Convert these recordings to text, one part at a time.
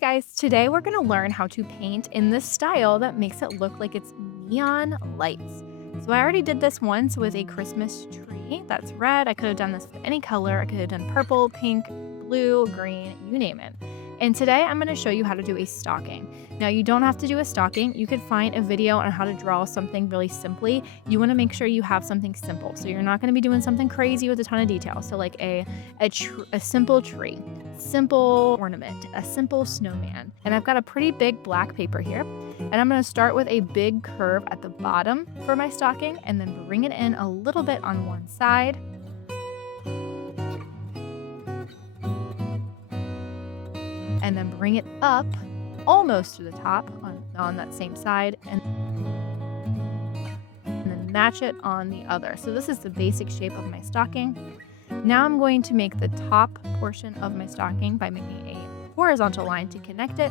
Guys, today we're going to learn how to paint in this style that makes it look like it's neon lights. So I already did this once with a Christmas tree that's red. I could have done this with any color. I could have done purple, pink, blue, green, you name it. And today I'm going to show you how to do a stocking. Now you don't have to do a stocking. You could find a video on how to draw something really simply. You want to make sure you have something simple. So you're not going to be doing something crazy with a ton of detail. So like a simple tree, simple ornament, a simple snowman. And I've got a pretty big black paper here. And I'm going to start with a big curve at the bottom for my stocking and then bring it in a little bit on one side. And then bring it up almost to the top on that same side and then match it on the other. So this is the basic shape of my stocking. Now I'm going to make the top portion of my stocking by making a horizontal line to connect it.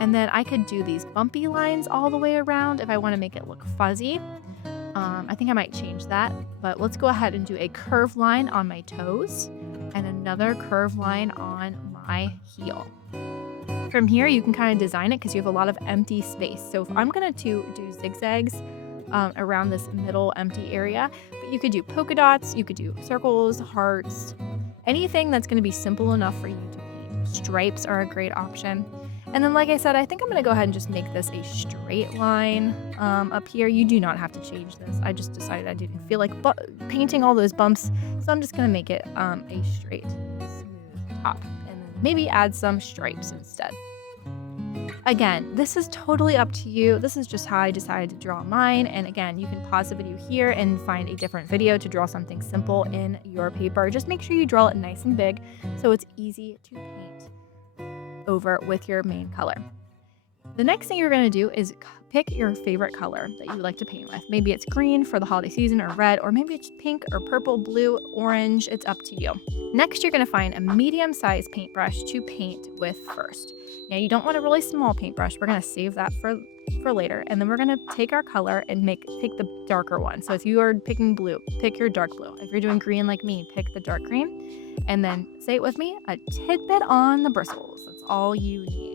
And then I could do these bumpy lines all the way around if I want to make it look fuzzy. I think I might change that, but let's go ahead and do a curved line on my toes and another curved line on my heel. From here, you can kind of design it because you have a lot of empty space. So if I'm going to do zigzags around this middle empty area, but you could do polka dots, you could do circles, hearts, anything that's going to be simple enough for you to paint. Stripes are a great option. And then, like I said, I think I'm going to go ahead and just make this a straight line up here. You do not have to change this. I just decided I didn't feel like painting all those bumps, so I'm just going to make it a straight, smooth top. Maybe add some stripes instead. Again, this is totally up to you. This is just how I decided to draw mine. And again, you can pause the video here and find a different video to draw something simple in your paper. Just make sure you draw it nice and big so it's easy to paint over with your main color. The next thing you're going to do is pick your favorite color that you would like to paint with. Maybe it's green for the holiday season or red, or maybe it's pink or purple, blue, orange. It's up to you. Next, you're going to find a medium-sized paintbrush to paint with first. Now, you don't want a really small paintbrush. We're going to save that for later. And then we're going to take our color and take the darker one. So if you are picking blue, pick your dark blue. If you're doing green like me, pick the dark green. And then say it with me, a tidbit on the bristles. That's all you need.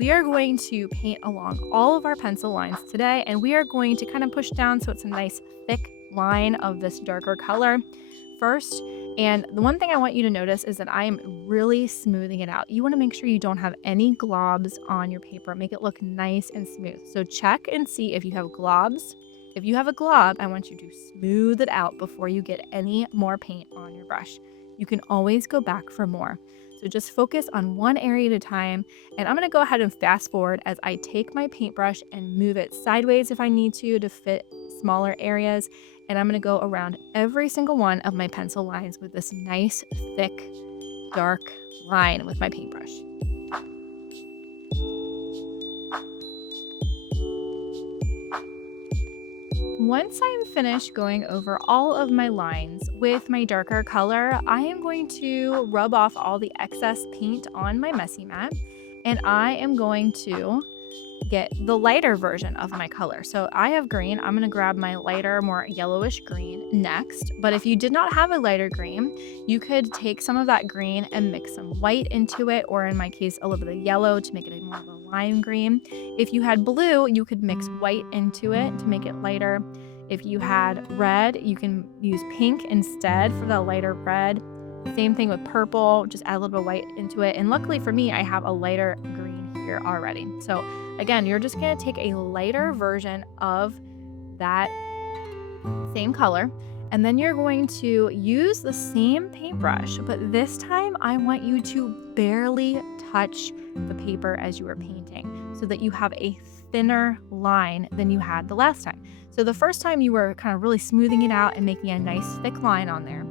We are going to paint along all of our pencil lines today, and we are going to kind of push down so it's a nice thick line of this darker color first. And the one thing I want you to notice is that I am really smoothing it out. You want to make sure you don't have any globs on your paper. Make it look nice and smooth. So check and see if you have globs. If you have a glob, I want you to smooth it out before you get any more paint on your brush. You can always go back for more. So just focus on one area at a time, and I'm going to go ahead and fast forward as I take my paintbrush and move it sideways if I need to fit smaller areas, and I'm going to go around every single one of my pencil lines with this nice, thick, dark line with my paintbrush. Once I'm finished going over all of my lines with my darker color, I am going to rub off all the excess paint on my messy mat, and I am going to get the lighter version of my color. So I have green. I'm going to grab my lighter, more yellowish green next. But if you did not have a lighter green, you could take some of that green and mix some white into it, or in my case, a little bit of yellow to make it more of a lime green. If you had blue, you could mix white into it to make it lighter. If you had red, you can use pink instead for the lighter red. Same thing with purple, just add a little bit of white into it. And luckily for me, I have a lighter green here already. So again, you're just going to take a lighter version of that same color, and then you're going to use the same paintbrush, but this time I want you to barely touch the paper as you are painting so that you have a thinner line than you had the last time. So the first time you were kind of really smoothing it out and making a nice thick line on there.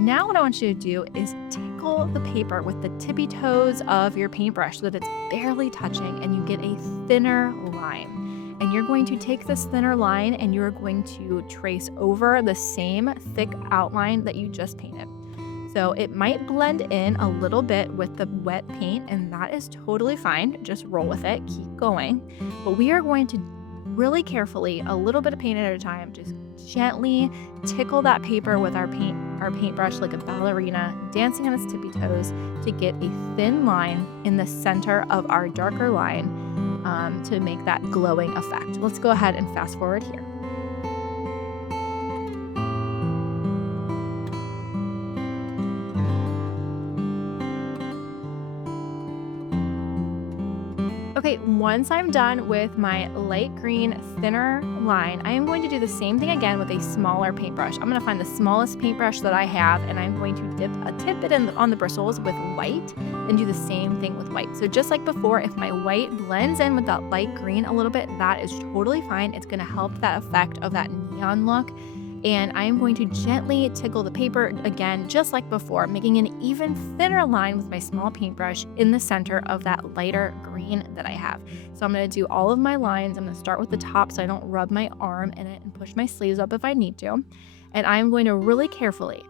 Now what I want you to do is tickle the paper with the tippy toes of your paintbrush so that it's barely touching and you get a thinner line. And you're going to take this thinner line and you're going to trace over the same thick outline that you just painted. So it might blend in a little bit with the wet paint, and that is totally fine. Just roll with it, keep going. But we are going to really carefully, a little bit of paint at a time, just gently tickle that paper with our paintbrush like a ballerina, dancing on its tippy toes to get a thin line in the center of our darker line to make that glowing effect. Let's go ahead and fast forward here. Okay, once I'm done with my light green thinner line, I am going to do the same thing again with a smaller paintbrush. I'm going to find the smallest paintbrush that I have, and I'm going to dip a tip it in on the bristles with white and do the same thing with white. So just like before, if my white blends in with that light green a little bit, that is totally fine. It's going to help that effect of that neon look. And I am going to gently tickle the paper again, just like before, making an even thinner line with my small paintbrush in the center of that lighter green that I have. So I'm going to do all of my lines. I'm going to start with the top so I don't rub my arm in it and push my sleeves up if I need to. And I'm going to really carefully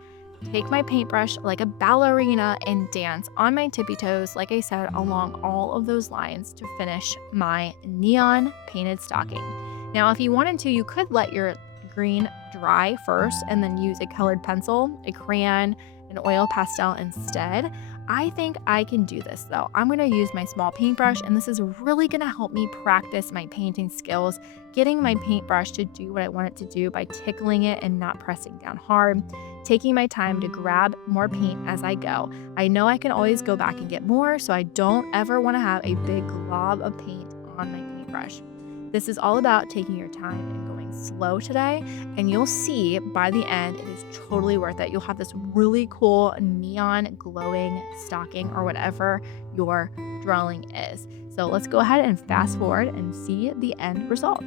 take my paintbrush like a ballerina and dance on my tippy toes, like I said, along all of those lines to finish my neon painted stocking. Now, if you wanted to, you could let your green dry first and then use a colored pencil, a crayon, an oil pastel instead. I think I can do this though. I'm going to use my small paintbrush, and this is really going to help me practice my painting skills, getting my paintbrush to do what I want it to do by tickling it and not pressing down hard, taking my time to grab more paint as I go. I know I can always go back and get more, so I don't ever want to have a big glob of paint on my paintbrush. This is all about taking your time and going slow today, and you'll see by the end it is totally worth it. You'll have this really cool neon glowing stocking or whatever your drawing is. So let's go ahead and fast forward and see the end result.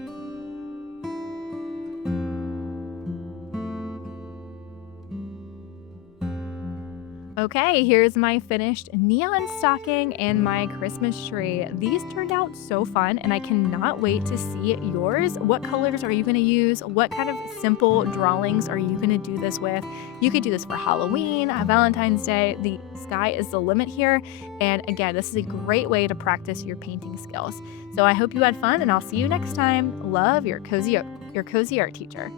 Okay, here's my finished neon stocking and my Christmas tree. These turned out so fun, and I cannot wait to see yours. What colors are you going to use? What kind of simple drawings are you going to do this with? You could do this for Halloween, Valentine's Day. The sky is the limit here. And again, this is a great way to practice your painting skills. So I hope you had fun, and I'll see you next time. Love, your cozy art teacher.